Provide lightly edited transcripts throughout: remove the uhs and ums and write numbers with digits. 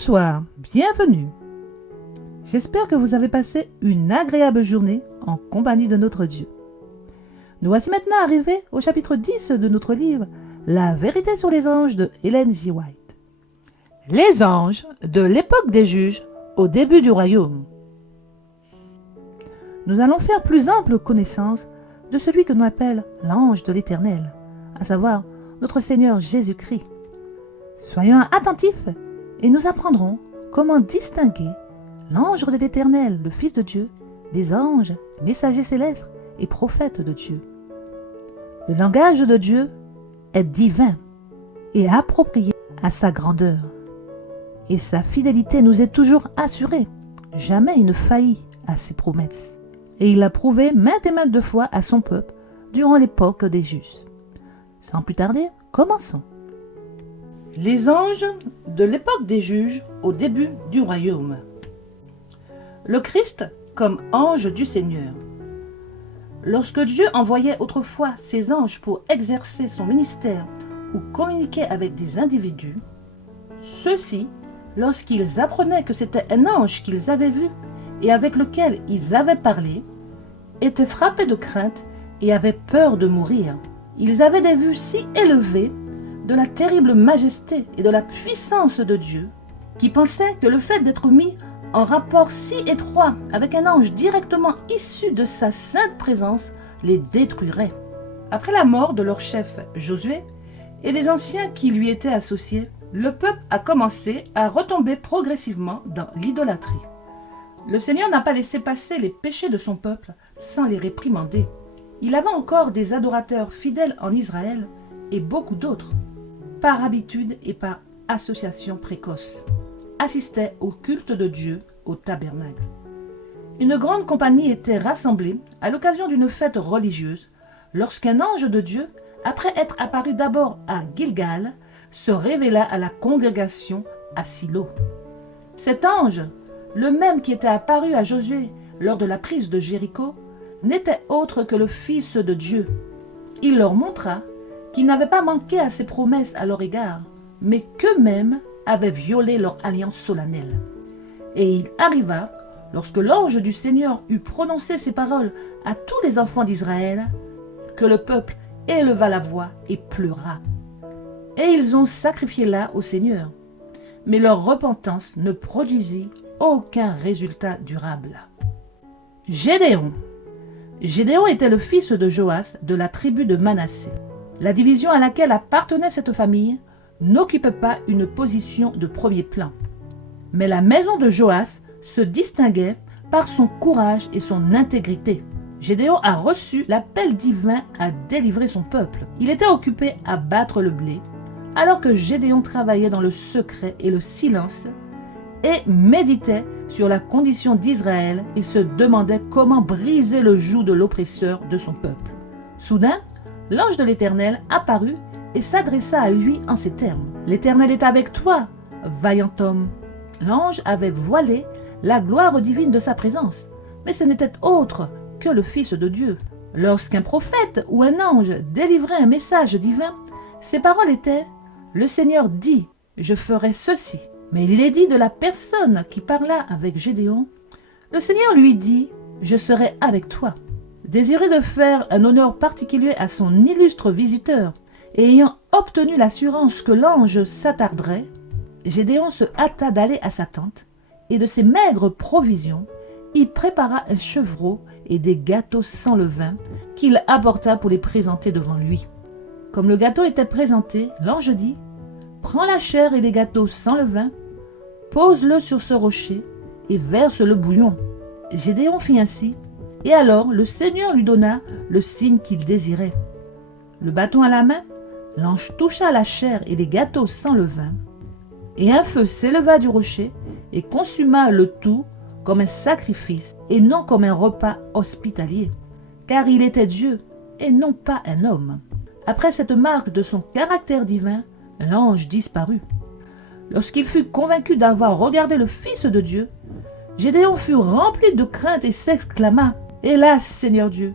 Bonsoir, bienvenue. J'espère que vous avez passé une agréable journée en compagnie de notre Dieu. Nous voici maintenant arrivés au chapitre 10 de notre livre « La vérité sur les anges » de Ellen G. White. Les anges de l'époque des juges au début du royaume. Nous allons faire plus ample connaissance de celui que l'on appelle l'ange de l'Éternel, à savoir notre Seigneur Jésus-Christ. Soyons attentifs et nous apprendrons comment distinguer l'ange de l'Éternel, le Fils de Dieu, des anges, messagers célestes et prophètes de Dieu. Le langage de Dieu est divin et approprié à sa grandeur. Et sa fidélité nous est toujours assurée. Jamais il ne faillit à ses promesses. Et il l'a prouvé maintes et maintes fois à son peuple durant l'époque des justes. Sans plus tarder, commençons. Les anges de l'époque des juges au début du royaume. Le Christ comme ange du Seigneur. Lorsque Dieu envoyait autrefois ses anges pour exercer son ministère ou communiquer avec des individus, ceux-ci, lorsqu'ils apprenaient que c'était un ange qu'ils avaient vu et avec lequel ils avaient parlé, étaient frappés de crainte et avaient peur de mourir. Ils avaient des vues si élevées de la terrible majesté et de la puissance de Dieu, qui pensaient que le fait d'être mis en rapport si étroit avec un ange directement issu de sa sainte présence les détruirait. Après la mort de leur chef Josué et des anciens qui lui étaient associés, le peuple a commencé à retomber progressivement dans l'idolâtrie. Le Seigneur n'a pas laissé passer les péchés de son peuple sans les réprimander. Il avait encore des adorateurs fidèles en Israël et beaucoup d'autres, par habitude et par association précoce, assistaient au culte de Dieu au tabernacle. Une grande compagnie était rassemblée à l'occasion d'une fête religieuse lorsqu'un ange de Dieu, après être apparu d'abord à Gilgal, se révéla à la congrégation à Silo. Cet ange, le même qui était apparu à Josué lors de la prise de Jéricho, n'était autre que le Fils de Dieu. Il leur montra qu'ils n'avaient pas manqué à ses promesses à leur égard, mais qu'eux-mêmes avaient violé leur alliance solennelle. Et il arriva, lorsque l'ange du Seigneur eut prononcé ces paroles à tous les enfants d'Israël, que le peuple éleva la voix et pleura. Et ils ont sacrifié là au Seigneur, mais leur repentance ne produisit aucun résultat durable. Gédéon. Gédéon était le fils de Joas de la tribu de Manassé. La division à laquelle appartenait cette famille n'occupait pas une position de premier plan. Mais la maison de Joas se distinguait par son courage et son intégrité. Gédéon a reçu l'appel divin à délivrer son peuple. Il était occupé à battre le blé, alors que Gédéon travaillait dans le secret et le silence et méditait sur la condition d'Israël et se demandait comment briser le joug de l'oppresseur de son peuple. Soudain, l'ange de l'Éternel apparut et s'adressa à lui en ces termes. « L'Éternel est avec toi, vaillant homme. » L'ange avait voilé la gloire divine de sa présence, mais ce n'était autre que le Fils de Dieu. Lorsqu'un prophète ou un ange délivrait un message divin, ses paroles étaient « Le Seigneur dit, je ferai ceci ». Mais il est dit de la personne qui parla avec Gédéon, « Le Seigneur lui dit, je serai avec toi ». Désireux de faire un honneur particulier à son illustre visiteur et ayant obtenu l'assurance que l'ange s'attarderait, Gédéon se hâta d'aller à sa tente et de ses maigres provisions, il prépara un chevreau et des gâteaux sans levain qu'il apporta pour les présenter devant lui. Comme le gâteau était présenté, l'ange dit « Prends la chair et les gâteaux sans levain, pose-le sur ce rocher et verse le bouillon. » Gédéon fit ainsi. Et alors le Seigneur lui donna le signe qu'il désirait. Le bâton à la main, l'ange toucha la chair et les gâteaux sans levain, et un feu s'éleva du rocher et consuma le tout comme un sacrifice et non comme un repas hospitalier, car il était Dieu et non pas un homme. Après cette marque de son caractère divin, l'ange disparut. Lorsqu'il fut convaincu d'avoir regardé le Fils de Dieu, Gédéon fut rempli de crainte et s'exclama « Hélas, Seigneur Dieu,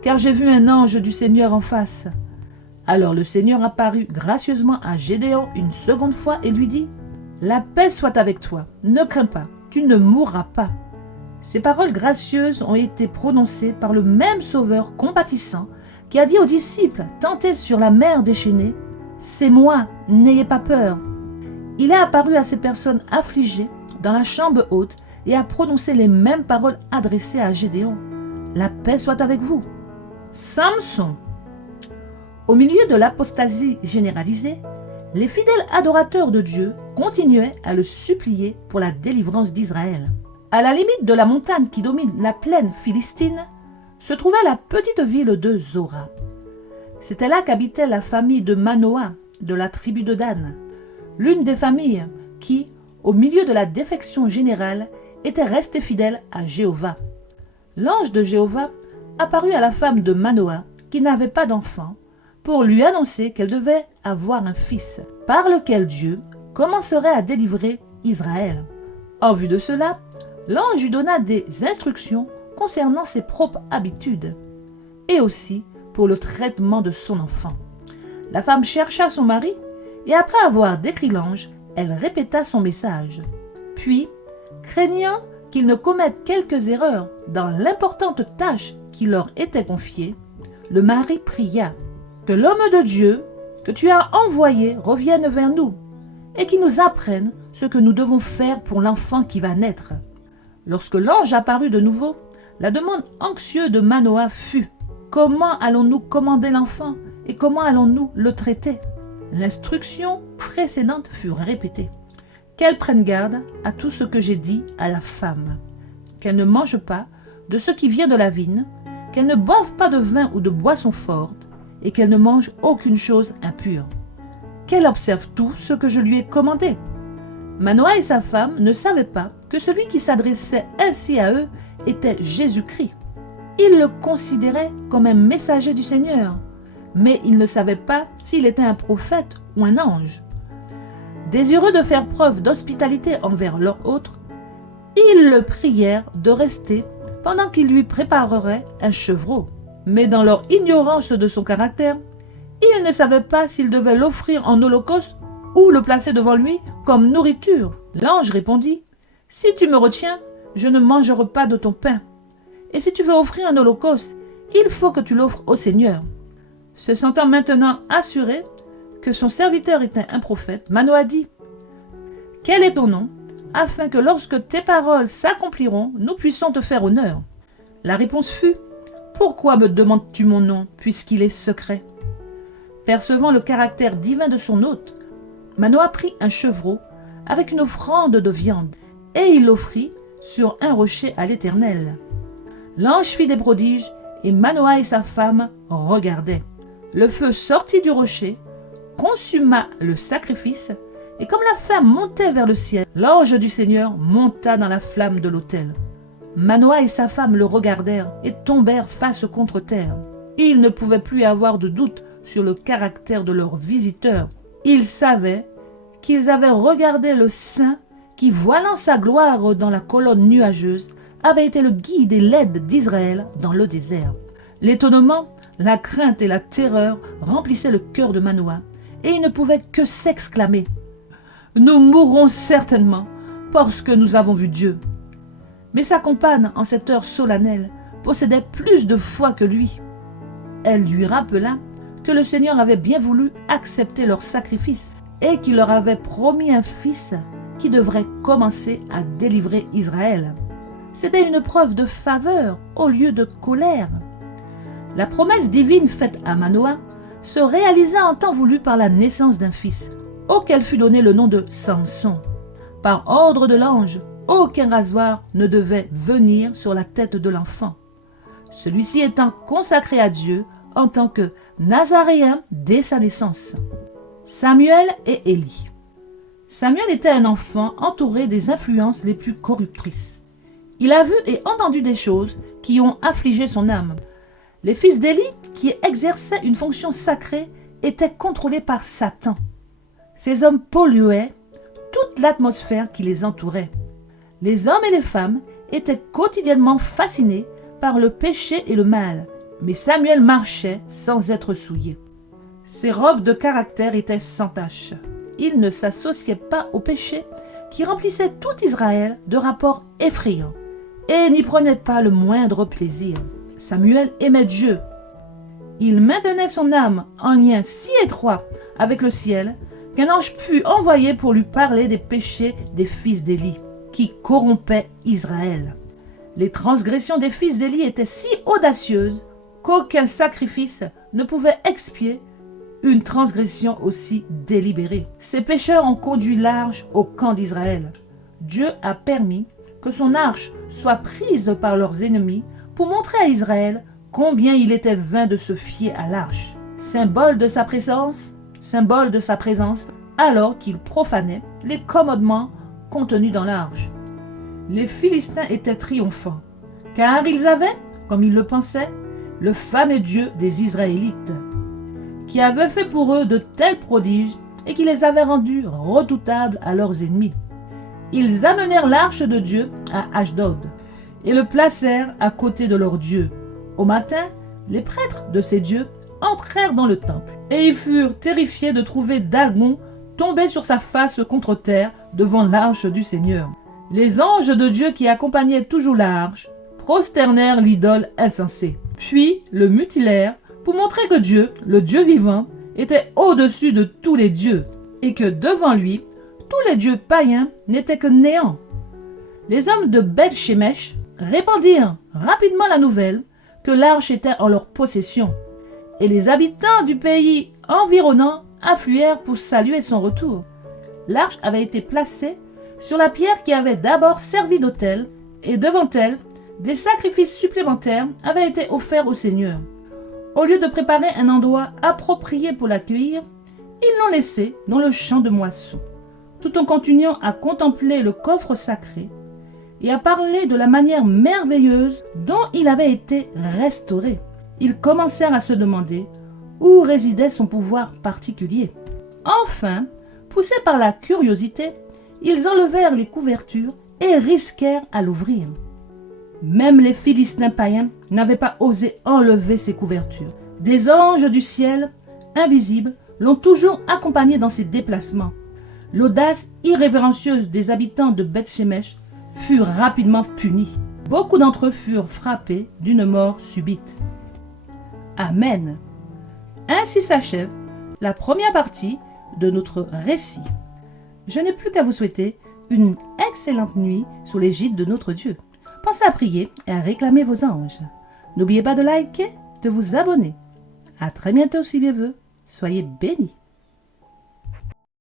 car j'ai vu un ange du Seigneur en face. » Alors le Seigneur apparut gracieusement à Gédéon une seconde fois et lui dit La paix soit avec toi, ne crains pas, tu ne mourras pas. » Ces paroles gracieuses ont été prononcées par le même Sauveur compatissant qui a dit aux disciples tentés sur la mer déchaînée, « C'est moi, n'ayez pas peur. » Il est apparu à ces personnes affligées dans la chambre haute et a prononcé les mêmes paroles adressées à Gédéon. « La paix soit avec vous. » Samson. Au milieu de l'apostasie généralisée, les fidèles adorateurs de Dieu continuaient à le supplier pour la délivrance d'Israël. À la limite de la montagne qui domine la plaine philistine, se trouvait la petite ville de Zora. C'était là qu'habitait la famille de Manoah, de la tribu de Dan, l'une des familles qui, au milieu de la défection générale, était restée fidèle à Jéhovah. L'ange de Jéhovah apparut à la femme de Manoah, qui n'avait pas d'enfant, pour lui annoncer qu'elle devait avoir un fils, par lequel Dieu commencerait à délivrer Israël. En vue de cela, l'ange lui donna des instructions concernant ses propres habitudes, et aussi pour le traitement de son enfant. La femme chercha son mari, et après avoir décrit l'ange, elle répéta son message. Puis, craignant qu'ils ne commettent quelques erreurs dans l'importante tâche qui leur était confiée, le mari pria « Que l'homme de Dieu que tu as envoyé revienne vers nous et qu'il nous apprenne ce que nous devons faire pour l'enfant qui va naître. » Lorsque l'ange apparut de nouveau, la demande anxieuse de Manoah fut « Comment allons-nous commander l'enfant et comment allons-nous le traiter ?» L'instruction précédente fut répétée. Qu'elle prenne garde à tout ce que j'ai dit à la femme, qu'elle ne mange pas de ce qui vient de la vigne, qu'elle ne boive pas de vin ou de boisson forte, et qu'elle ne mange aucune chose impure. Qu'elle observe tout ce que je lui ai commandé. Manoah et sa femme ne savaient pas que celui qui s'adressait ainsi à eux était Jésus-Christ. Ils le considéraient comme un messager du Seigneur, mais ils ne savaient pas s'il était un prophète ou un ange. Désireux de faire preuve d'hospitalité envers leur hôte, ils le prièrent de rester pendant qu'il lui préparerait un chevreau. Mais dans leur ignorance de son caractère, ils ne savaient pas s'ils devaient l'offrir en holocauste ou le placer devant lui comme nourriture. L'ange répondit, « Si tu me retiens, je ne mangerai pas de ton pain. Et si tu veux offrir un holocauste, il faut que tu l'offres au Seigneur. » Se sentant maintenant assuré que son serviteur était un prophète, Manoah dit, « Quel est ton nom, afin que lorsque tes paroles s'accompliront, nous puissions te faire honneur. » La réponse fut, « Pourquoi me demandes-tu mon nom, puisqu'il est secret ?» Percevant le caractère divin de son hôte, Manoah prit un chevreau avec une offrande de viande, et il l'offrit sur un rocher à l'Éternel. L'ange fit des prodiges, et Manoah et sa femme regardaient. Le feu sortit du rocher, consuma le sacrifice, et comme la flamme montait vers le ciel, l'ange du Seigneur monta dans la flamme de l'autel. Manoah et sa femme le regardèrent et tombèrent face contre terre. Ils ne pouvaient plus avoir de doute sur le caractère de leur visiteur. Ils savaient qu'ils avaient regardé le Saint qui, voilant sa gloire dans la colonne nuageuse, avait été le guide et l'aide d'Israël dans le désert. L'étonnement, la crainte et la terreur remplissaient le cœur de Manoah, et il ne pouvait que s'exclamer « Nous mourrons certainement, parce que nous avons vu Dieu. » Mais sa compagne, en cette heure solennelle, possédait plus de foi que lui. Elle lui rappela que le Seigneur avait bien voulu accepter leur sacrifice et qu'il leur avait promis un fils qui devrait commencer à délivrer Israël. C'était une preuve de faveur au lieu de colère. La promesse divine faite à Manoah se réalisa en temps voulu par la naissance d'un fils, auquel fut donné le nom de Samson. Par ordre de l'ange, aucun rasoir ne devait venir sur la tête de l'enfant, celui-ci étant consacré à Dieu en tant que nazaréen dès sa naissance. Samuel et Élie. Samuel était un enfant entouré des influences les plus corruptrices. Il a vu et entendu des choses qui ont affligé son âme. Les fils d'Élie, qui exerçaient une fonction sacrée, étaient contrôlés par Satan. Ces hommes polluaient toute l'atmosphère qui les entourait. Les hommes et les femmes étaient quotidiennement fascinés par le péché et le mal, mais Samuel marchait sans être souillé. Ses robes de caractère étaient sans tache. il ne s'associait pas au péché qui remplissait tout Israël de rapports effrayants et n'y prenait pas le moindre plaisir. Samuel aimait Dieu. Il maintenait son âme en lien si étroit avec le ciel qu'un ange fut envoyé pour lui parler des péchés des fils d'Élie qui corrompaient Israël. Les transgressions des fils d'Élie étaient si audacieuses qu'aucun sacrifice ne pouvait expier une transgression aussi délibérée. Ces pécheurs ont conduit l'arche au camp d'Israël. Dieu a permis que son arche soit prise par leurs ennemis pour montrer à Israël combien il était vain de se fier à l'arche, symbole de sa présence, alors qu'il profanait les commandements contenus dans l'arche. Les Philistins étaient triomphants, car ils avaient, comme ils le pensaient, le fameux Dieu des Israélites, qui avait fait pour eux de tels prodiges et qui les avait rendus redoutables à leurs ennemis. Ils amenèrent l'arche de Dieu à Ashdod et le placèrent à côté de leur Dieu. Au matin, les prêtres de ces dieux entrèrent dans le temple et ils furent terrifiés de trouver Dagon tombé sur sa face contre terre devant l'arche du Seigneur. Les anges de Dieu qui accompagnaient toujours l'arche prosternèrent l'idole insensée, puis le mutilèrent pour montrer que Dieu, le Dieu vivant, était au-dessus de tous les dieux et que devant lui, tous les dieux païens n'étaient que néant. Les hommes de Beth-Shemesh répandirent rapidement la nouvelle que l'arche était en leur possession et les habitants du pays environnant affluèrent pour saluer son retour. L'arche avait été placée sur la pierre qui avait d'abord servi d'autel et devant elle, des sacrifices supplémentaires avaient été offerts au Seigneur. Au lieu de préparer un endroit approprié pour l'accueillir, ils l'ont laissé dans le champ de moisson, tout en continuant à contempler le coffre sacré et à parler de la manière merveilleuse dont il avait été restauré. Ils commencèrent à se demander où résidait son pouvoir particulier. Enfin, poussés par la curiosité, ils enlevèrent les couvertures et risquèrent à l'ouvrir. Même les Philistins païens n'avaient pas osé enlever ces couvertures. Des anges du ciel, invisibles, l'ont toujours accompagné dans ses déplacements. L'audace irrévérencieuse des habitants de Beth-Shemesh fut rapidement punie. Beaucoup d'entre eux furent frappés d'une mort subite. Amen. Ainsi s'achève la première partie de notre récit. Je n'ai plus qu'à vous souhaiter une excellente nuit sous l'égide de notre Dieu. Pensez à prier et à réclamer vos anges. N'oubliez pas de liker, de vous abonner. À très bientôt si Dieu veut. Soyez bénis.